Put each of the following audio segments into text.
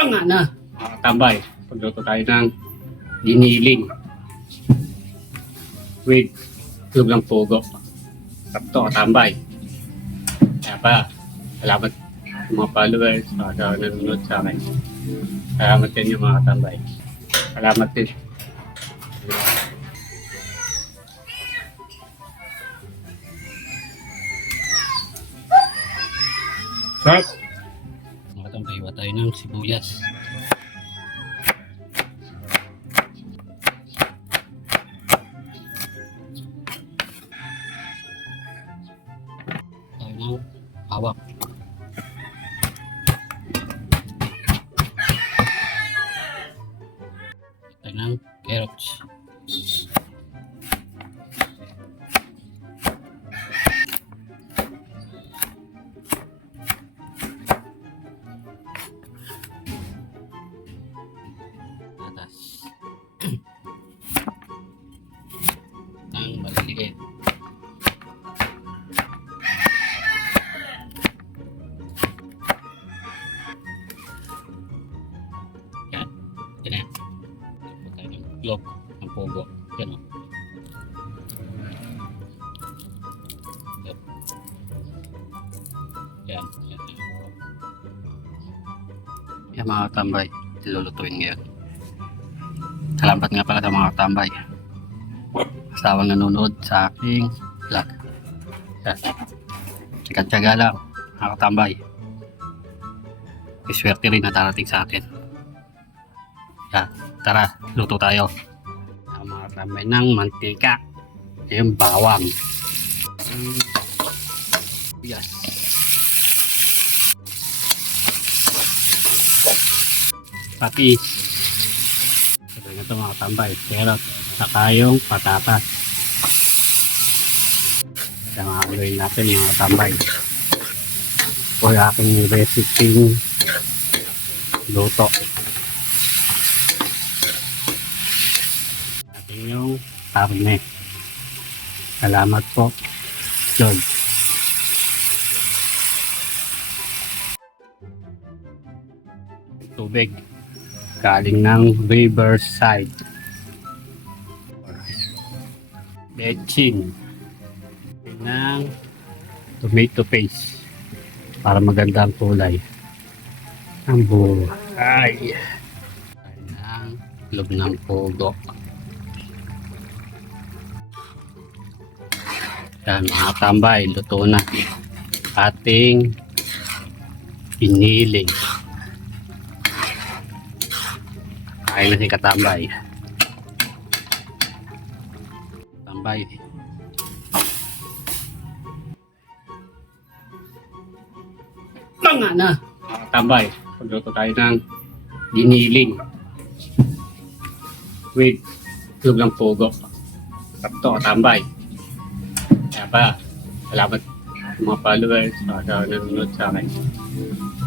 Tanga na. Tambay. Pagluto tayo ng giniling with tube ng pugo. Tapos tambay. Kaya pa, salamat sa mga followers, mga nanonood sa akin. Salamat din yung mga tambay. Salamat din. Sarap! Mga tambay, iwa tayo ng sibuyas. Tayo ng hawak. Tayo ng carrots. Atas. Ang maliliit. Yan. Yan na. Tapos tayo ng clove ng pugo. Yan o. Yan. Yan. Yan mga tambay. Lulutuin ngayon. Salamat nga pala sa mga tambay. Asawang nanonood sa aking vlog. Yan. Tsaga-tsaga lang mga tambay. Iswerte rin na darating sa akin. Yan. Tara, luto tayo. Ang mga tambay ng mantika. Yung bawang. Yes. Patis. Ito nga ito mga tambay. Carrot. Saka yung patatas. Kaya makakaloyin natin mga tambay. O aking recipe luto. Ating yung karne. Salamat po, Lord. Tubig. Galing ng Riverside. Bechin. Ng tomato paste. Para maganda ang kulay. Ang buhay. Ng loob ng pugo. Yan mga tambay. Luto na. Ating iniling. Kain na si katambay. Tambay. Tanga na. Tambay. Pagluto tayo ng giniling with tube ng pugo. Tapos tambay. Kaya pa, salamat sa mga followers, mga nanonood sa akin.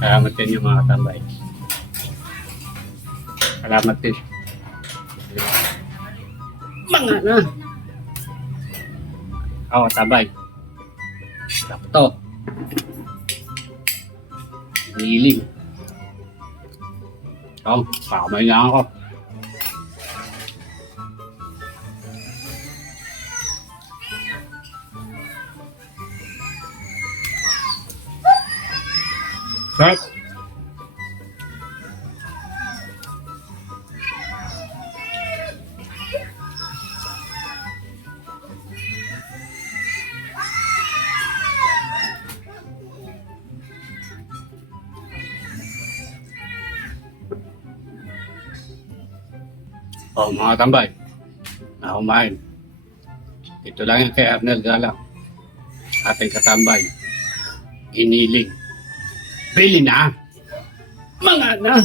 Salamat din yung mga tambay. Salamat din. Mga na. Oo, tabay. Sakto. Hiling. Pakamay lang ako. Sarap. O mga tambay, na kumain. Ito lang yung kay Arnel Galang. Ating katambay. Iniling. Bili na! Mga na!